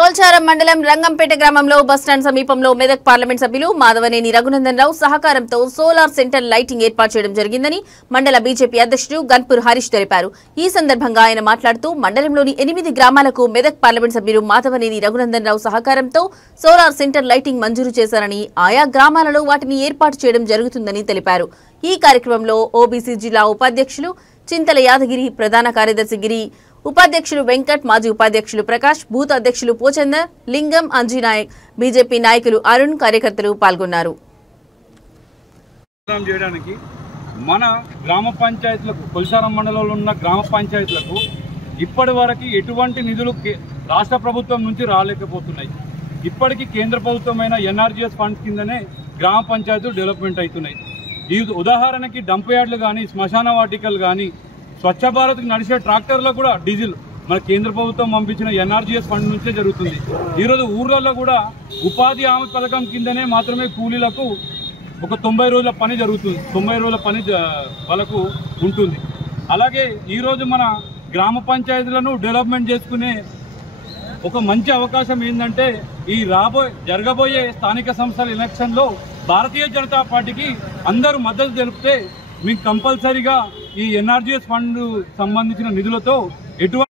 కోల్చారం మండలం రంగంపేట గ్రామంలో బస్టాండ్ సమీపంలో మెదక్ పార్లమెంట్ సభ్యులు మాధవనేని రఘునందన్ రావు సహకారంతో సోలార్ సెంటర్ లైటింగ్ ఏర్పాటు చేయడం జరిగిందని మండల బీజేపీ అధ్యక్షుడు గన్పూర్ హరీష్ తెలిపారు. ఈ సందర్భంగా ఆయన మాట్లాడుతూ మండలంలోని 8 గ్రామాలకు మెదక్ పార్లమెంట్ సభ్యులు మాధవనేని రఘునందన్ రావు సహకారంతో సోలార్ సెంటర్ లైటింగ్ మంజూరు చేశారని, ఆయా గ్రామాలలో వాటిని ఏర్పాటు చేయడం జరుగుతుందని తెలిపారు. ఈ కార్యక్రమంలో ఓబీసీ జిల్లా ఉపాధ్యక్షులు చింతల యాదగిరి, ప్రధాన కార్యదర్శి గిరి, ఉపాధ్యక్షులు వెంకట్, మాజీ ఉపాధ్యక్షులు ప్రకాష్, బూత్ అధ్యక్షులు పోచందర్, లింగం, అంజీనాయక్, బీజేపీ నాయకులు అరుణ్, కార్యకర్తలు పాల్గొన్నారు. మన గ్రామ పంచాయతీలకు, కొల్చారం మండలంలో ఉన్న గ్రామ పంచాయతీలకు ఇప్పటి వరకు ఎటువంటి నిధులు రాష్ట్ర ప్రభుత్వం నుంచి రాలేకపోతున్నాయి. ఇప్పటికీ కేంద్ర ప్రభుత్వమైన ఎన్ఆర్జీఎస్ ఫండ్స్ కిందనే గ్రామ పంచాయతీలు డెవలప్మెంట్ అవుతున్నాయి. ఈ ఉదాహరణకి డంప్ యార్డులు కానీ, శ్మశాన వాటికలు కానీ, స్వచ్ఛ భారత్కి నడిచే ట్రాక్టర్లో కూడా డీజిల్ మన కేంద్ర ప్రభుత్వం పంపించిన ఎన్ఆర్జీఎస్ ఫండ్ నుంచే జరుగుతుంది. ఈరోజు ఊర్లలో కూడా ఉపాధి హామీ పథకం కిందనే మాత్రమే కూలీలకు ఒక 90 రోజుల పని జరుగుతుంది. 90 రోజుల పని వాళ్ళకు ఉంటుంది. అలాగే ఈరోజు మన గ్రామ పంచాయతీలను డెవలప్మెంట్ చేసుకునే ఒక మంచి అవకాశం ఏంటంటే, ఈ జరగబోయే స్థానిక సంస్థల ఎలక్షన్లో భారతీయ జనతా పార్టీకి అందరూ మద్దతు తెలిపితే మీకు కంపల్సరీగా ఈ ఎన్ఆర్జీఎస్ ఫండ్ సంబంధించిన నిధులతో ఎటువంటి